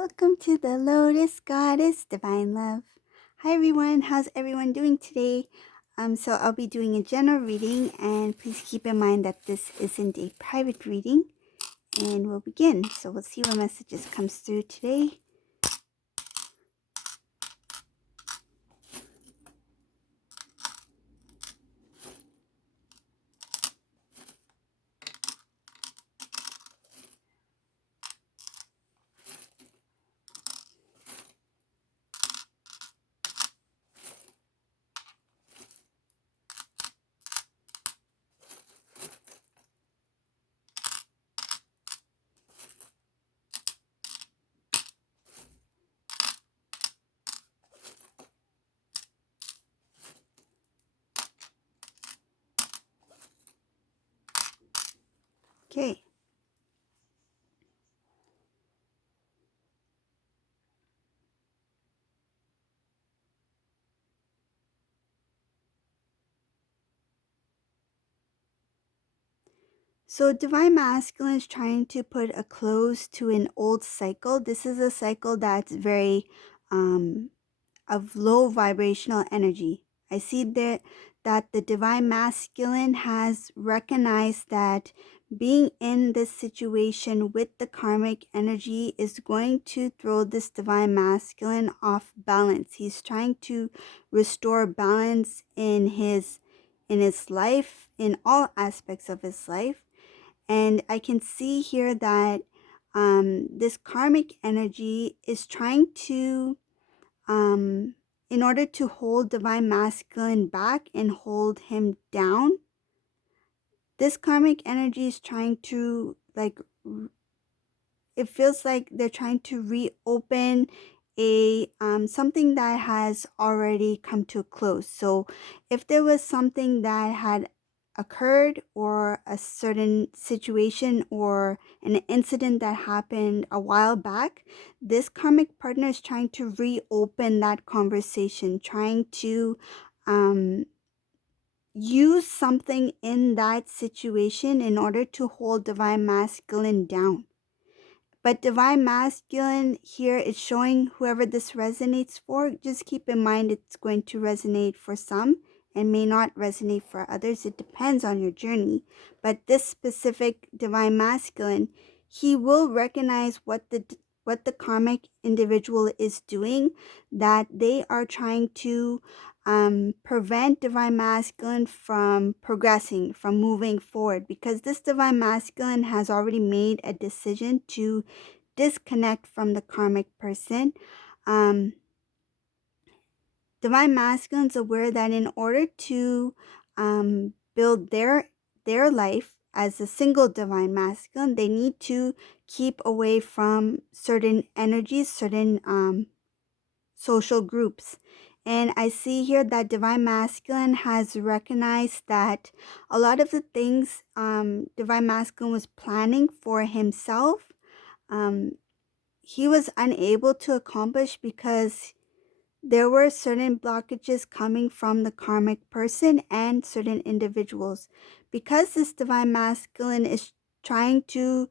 Welcome to the Lotus Goddess Divine Love. Hi everyone, how's everyone doing today? So I'll be doing a general reading, and please keep in mind that this isn't a private reading, and we'll begin. So we'll see what messages comes through today. Okay. So Divine Masculine is trying to put a close to an old cycle. This is a cycle that's very of low vibrational energy. I see that the Divine Masculine has recognized that being in this situation with the karmic energy is going to throw this Divine Masculine off balance. He's trying to restore balance in his life, in all aspects of his life. And I can see here that this karmic energy is trying to in order to hold Divine Masculine back and hold him down. This karmic energy is trying to, it feels like they're trying to reopen a something that has already come to a close. So if there was something that had occurred, or a certain situation or an incident that happened a while back, this karmic partner is trying to reopen that conversation, trying to use something in that situation in order to hold Divine Masculine down. But Divine Masculine here is showing whoever this resonates for. Just keep in mind it's going to resonate for some and may not resonate for others. It depends on your journey. But this specific Divine Masculine, he will recognize what the karmic individual is doing, that they are trying to prevent Divine Masculine from progressing, from moving forward, because this Divine Masculine has already made a decision to disconnect from the karmic person. Divine Masculine's aware that in order to build their life as a single Divine Masculine, they need to keep away from certain energies, certain social groups. And I see here that Divine Masculine has recognized that a lot of the things Divine Masculine was planning for himself, he was unable to accomplish because there were certain blockages coming from the karmic person and certain individuals. Because this Divine Masculine is trying to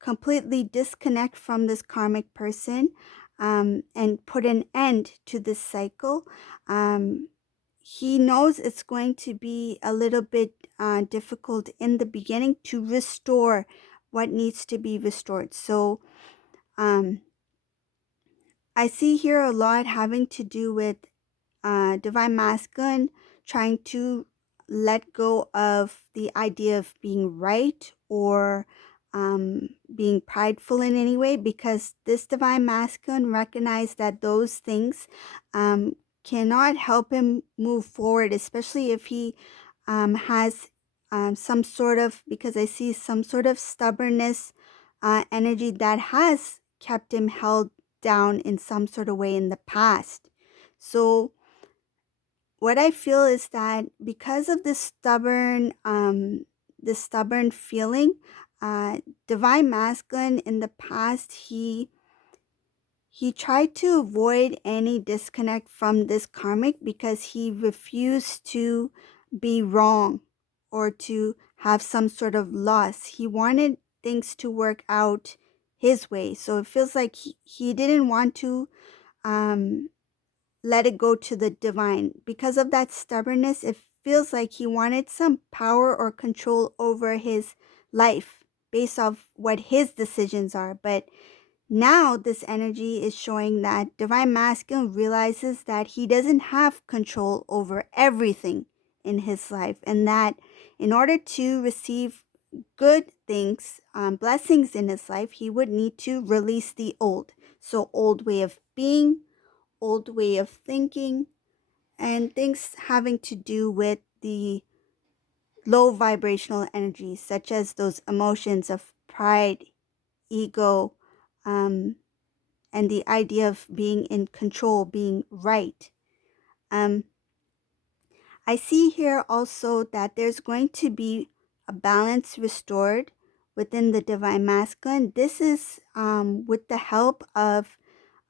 completely disconnect from this karmic person and put an end to this cycle, he knows it's going to be a little bit difficult in the beginning to restore what needs to be restored. So I see here a lot having to do with Divine Masculine trying to let go of the idea of being right, or being prideful in any way, because this Divine Masculine recognized that those things cannot help him move forward, especially if he has some sort of, because I see some sort of stubbornness energy that has kept him held down in some sort of way in the past. So what I feel is that because of this stubborn feeling, Divine Masculine in the past, he tried to avoid any disconnect from this karmic because he refused to be wrong or to have some sort of loss. He wanted things to work out his way. So it feels like he didn't want to um, let it go to the divine. Because of that stubbornness, it feels like he wanted some power or control over his life based off what his decisions are. But now this energy is showing that divine masculine realizes that he doesn't have control over everything in his life, and that in order to receive good things, blessings in his life, he would need to release the old. So old way of being, old way of thinking, and things having to do with the low vibrational energies, such as those emotions of pride, ego, um, and the idea of being in control, being right. Um, I see here also that there's going to be a balance restored within the divine masculine. This is with the help of,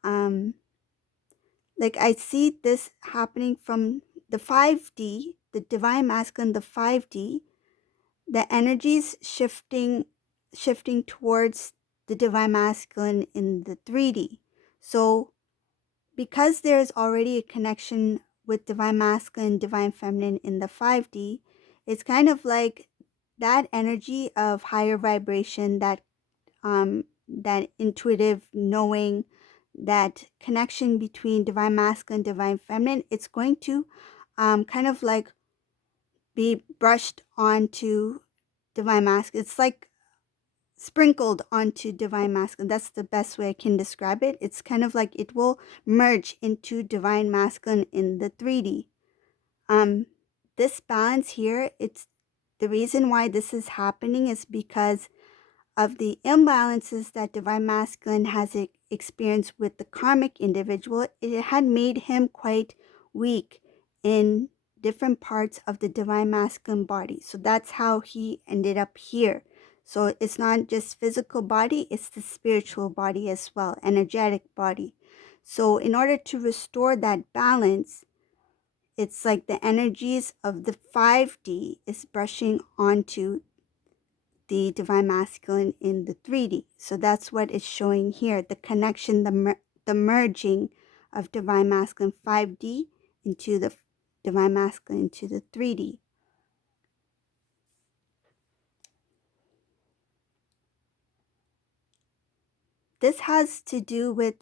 um, like, I see this happening from the 5D, the divine masculine, the 5D, the energies shifting towards the divine masculine in the 3D. So because there's already a connection with divine masculine, divine feminine in the 5D, it's kind of like that energy of higher vibration, that intuitive knowing, that connection between divine masculine, divine feminine. It's going to kind of like be brushed onto divine masculine. It's like sprinkled onto divine masculine. That's the best way I can describe it. It's kind of like it will merge into divine masculine in the 3D. Um, this balance here, it's the reason why this is happening is because of the imbalances that divine masculine has experienced with the karmic individual. It had made him quite weak in different parts of the divine masculine body. So that's how he ended up here. So it's not just physical body, it's the spiritual body as well, energetic body. So in order to restore that balance, it's like the energies of the 5D is brushing onto the divine masculine in the 3D. So that's what it's showing here, the connection, the merging of divine masculine 5D into the divine masculine into the 3D. This has to do with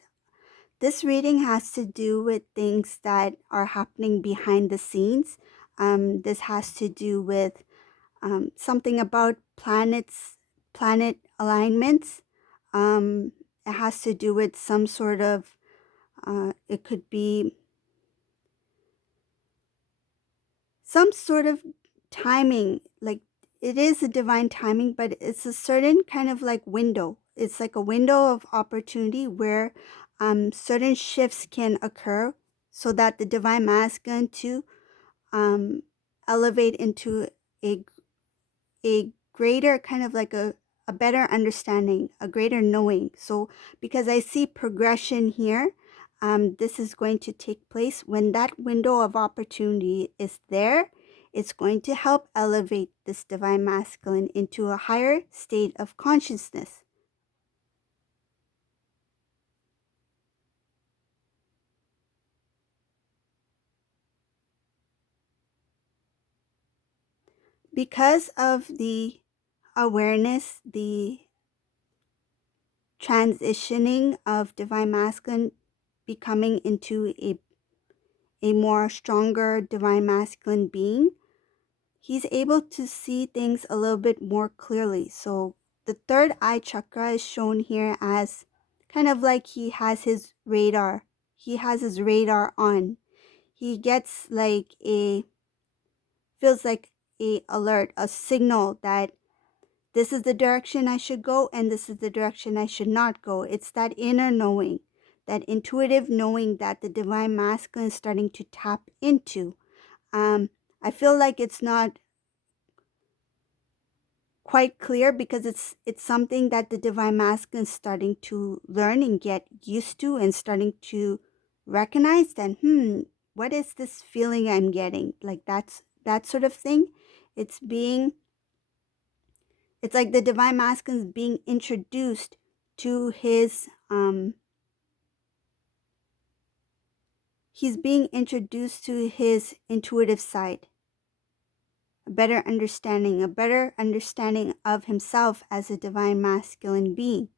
This reading has to do with things that are happening behind the scenes. This has to do with something about planet alignments. It has to do with some sort of, it could be some sort of timing, like it is a divine timing, but it's a certain kind of like window. It's like a window of opportunity where certain shifts can occur so that the divine masculine to um, elevate into a a greater kind of like a better understanding, a greater knowing. So because I see progression here, this is going to take place when that window of opportunity is there. It's going to help elevate this divine masculine into a higher state of consciousness. Because of the awareness, the transitioning of divine masculine becoming into a more stronger divine masculine being, he's able to see things a little bit more clearly. So the third eye chakra is shown here as kind of like he has his radar. He has his radar on. He gets like feels like a alert, a signal that this is the direction I should go and this is the direction I should not go. It's that inner knowing, that intuitive knowing that the divine masculine is starting to tap into. I feel like it's not quite clear because it's something that the divine masculine is starting to learn and get used to and starting to recognize that what is this feeling I'm getting, like that's that sort of thing. It's like the divine masculine is being introduced to his he's being introduced to his intuitive side, a better understanding of himself as a divine masculine being.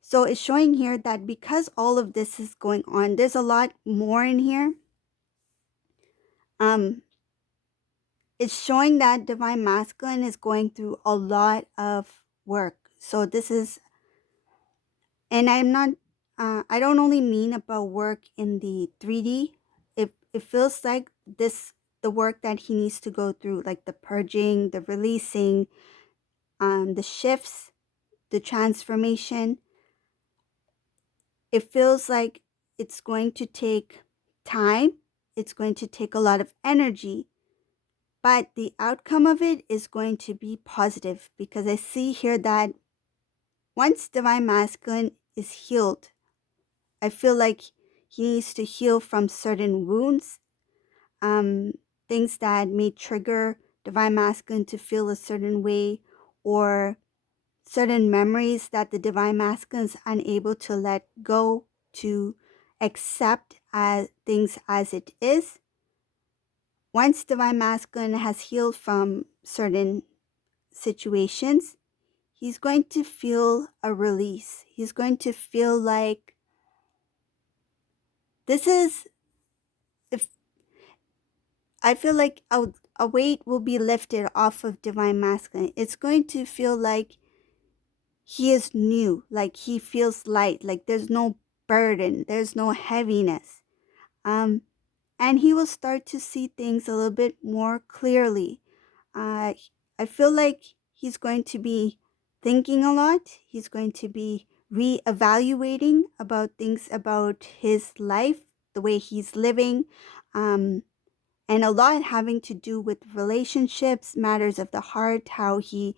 So it's showing here that because all of this is going on, there's a lot more in here. It's showing that divine masculine is going through a lot of work. So this is, and I'm not, I don't only mean about work in the 3D. It feels like this, the work that he needs to go through, like the purging, the releasing, the shifts, the transformation. It feels like it's going to take time. It's going to take a lot of energy, but the outcome of it is going to be positive, because I see here that once divine masculine is healed, I feel like he needs to heal from certain wounds, um, things that may trigger divine masculine to feel a certain way, or certain memories that the divine masculine is unable to let go, to accept as things as it is. Once divine masculine has healed from certain situations, he's going to feel a release. He's going to feel like this is, if I feel like a weight will be lifted off of divine masculine. It's going to feel like he is new, like he feels light, like there's no burden, there's no heaviness. Um, and he will start to see things a little bit more clearly. Uh, I feel like he's going to be thinking a lot. He's going to be reevaluating about things about his life, the way he's living, and a lot having to do with relationships, matters of the heart, how he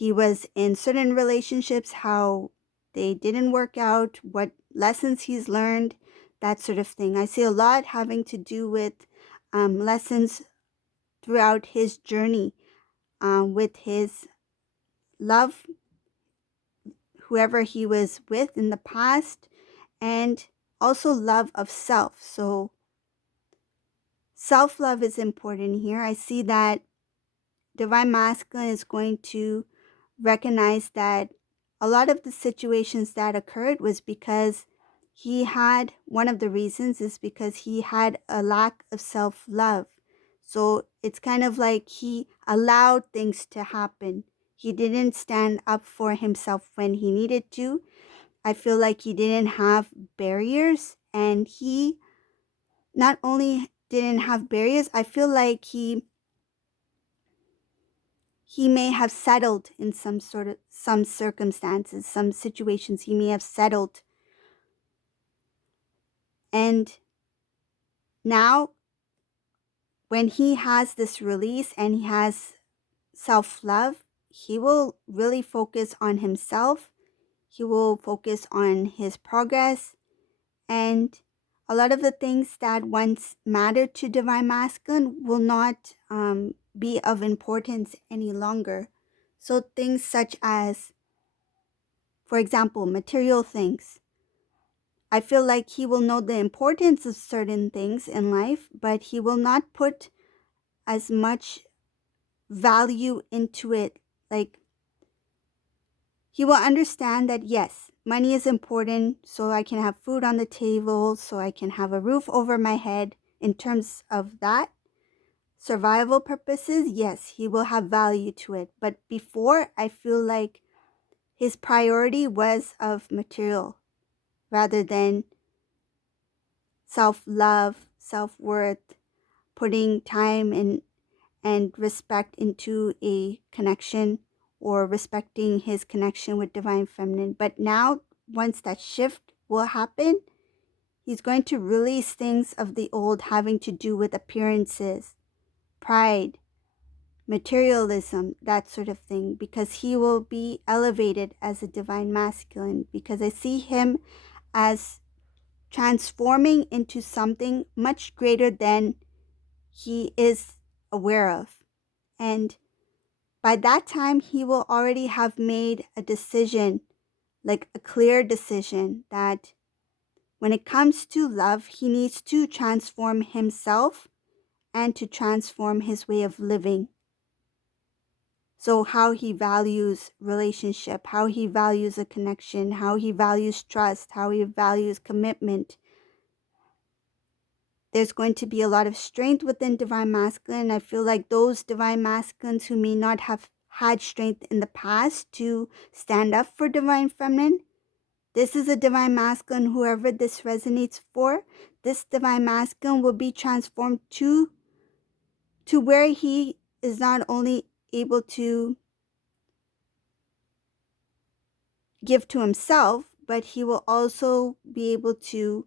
was in certain relationships, how they didn't work out, what lessons he's learned, that sort of thing. I see a lot having to do with lessons throughout his journey with his love, whoever he was with in the past, and also love of self. So self-love is important here. I see that divine masculine is going to recognize that a lot of the situations that occurred was because he had, one of the reasons is because he had a lack of self-love. So it's kind of like he allowed things to happen. He didn't stand up for himself when he needed to. I feel like he didn't have barriers, and he not only didn't have barriers, I feel like he may have settled in some circumstances, some situations he may have settled. And now when he has this release and he has self-love, he will really focus on himself. He will focus on his progress, and a lot of the things that once mattered to divine masculine will not be of importance any longer. So things such as, for example, material things. I feel like he will know the importance of certain things in life, but he will not put as much value into it. Like, he will understand that yes, money is important, so I can have food on the table, so I can have a roof over my head. In terms of that, survival purposes, yes, he will have value to it. But before, I feel like his priority was of material rather than self-love, self-worth, putting time and respect into a connection, or respecting his connection with divine feminine. But now, once that shift will happen, he's going to release things of the old having to do with appearances, pride, materialism, that sort of thing, because he will be elevated as a divine masculine, because I see him as transforming into something much greater than he is aware of. And by that time, he will already have made a decision, like a clear decision, that when it comes to love, he needs to transform himself and to transform his way of living. So how he values relationship, how he values a connection, how he values trust, how he values commitment. There's going to be a lot of strength within divine masculine. I feel like those divine masculines who may not have had strength in the past to stand up for divine feminine, this is a divine masculine, whoever this resonates for, this divine masculine will be transformed to where he is not only able to give to himself, but he will also be able to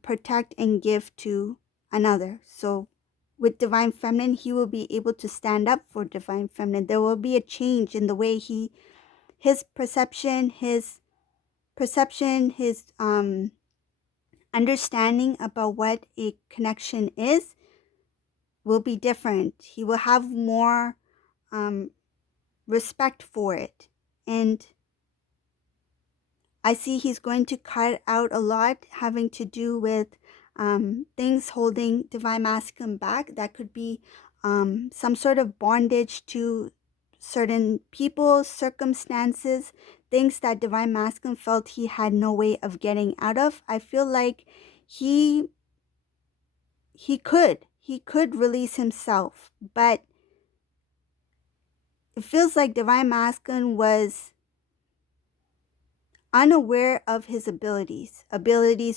protect and give to another. So with divine feminine, he will be able to stand up for divine feminine. There will be a change in the way his perception, his understanding about what a connection is will be different. He will have more respect for it. And I see he's going to cut out a lot having to do with things holding divine masculine back. That could be some sort of bondage to certain people, circumstances, things that divine masculine felt he had no way of getting out of. I feel like he could release himself, but it feels like divine masculine was unaware of his abilities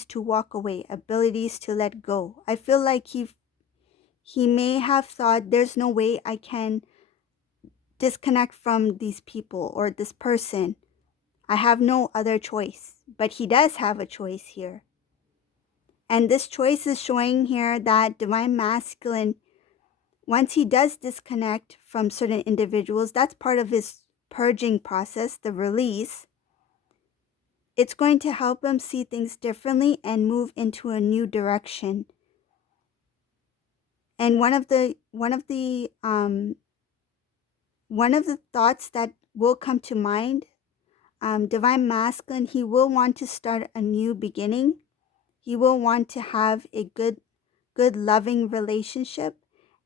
to walk away, abilities to let go. I feel like he may have thought there's no way I can disconnect from these people or this person. I have no other choice. But he does have a choice here. And this choice is showing here that divine masculine, once he does disconnect from certain individuals, that's part of his purging process, the release. It's going to help him see things differently and move into a new direction. And one of the thoughts that will come to mind, divine masculine, he will want to start a new beginning. He will want to have a good loving relationship,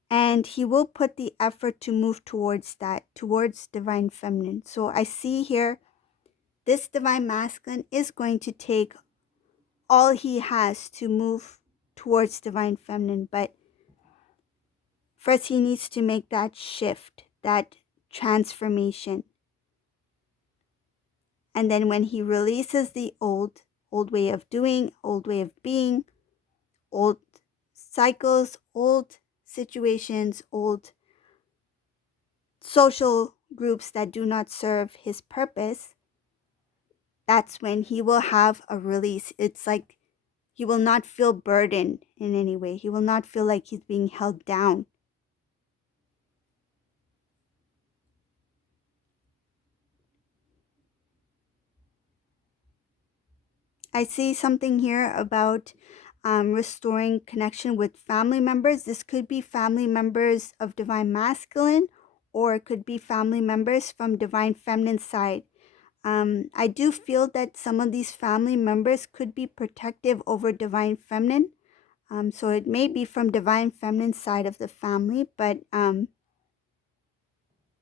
and he will put the effort to move towards that, towards divine feminine. So I see here this divine masculine is going to take all he has to move towards divine feminine, but first he needs to make that shift, that transformation. And then when he releases the old way of doing, old way of being, old cycles, old situations, old social groups that do not serve his purpose, that's when he will have a release. It's like he will not feel burdened in any way. He will not feel like he's being held down. I see something here about restoring connection with family members. This could be family members of divine masculine, or it could be family members from divine feminine side. I do feel that some of these family members could be protective over divine feminine. So it may be from divine feminine side of the family, but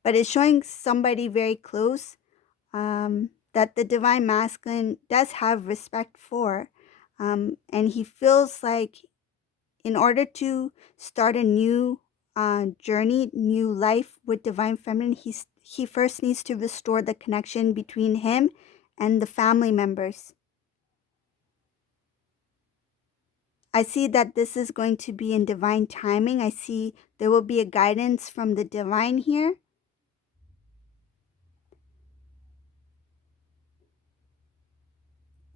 it's showing somebody very close that the divine masculine does have respect for. And he feels like in order to start a new journey, new life with divine feminine, he first needs to restore the connection between him and the family members. I see that this is going to be in divine timing. I see there will be a guidance from the divine here.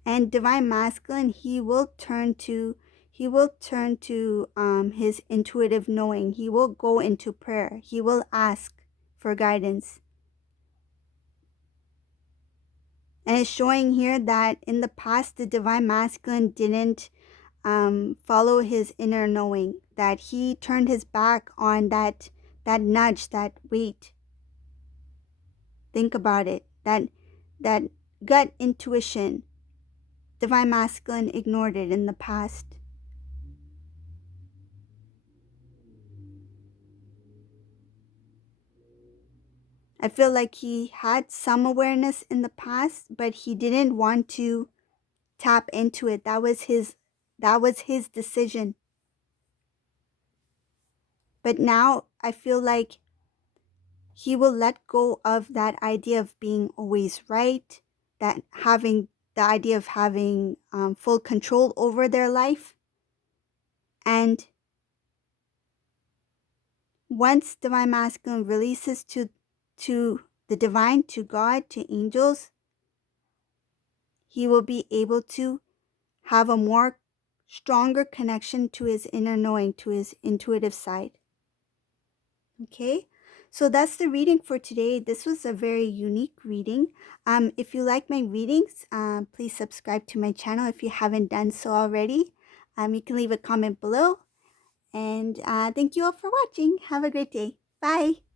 And divine masculine, he will turn to his intuitive knowing. He will go into prayer. He will ask for guidance. And it's showing here that in the past, the divine masculine didn't follow his inner knowing, that he turned his back on that nudge, that weight. Think about it. That gut intuition, divine masculine ignored it in the past. I feel like he had some awareness in the past, but he didn't want to tap into it. That was his decision. But now I feel like he will let go of that idea of being always right, that having the idea of having full control over their life. And once divine masculine releases to the divine, to God, to angels, he will be able to have a more stronger connection to his inner knowing, to his intuitive side. Okay, so that's the reading for today. This was a very unique reading. If you like my readings, please subscribe to my channel if you haven't done so already. You can leave a comment below. And thank you all for watching. Have a great day. Bye.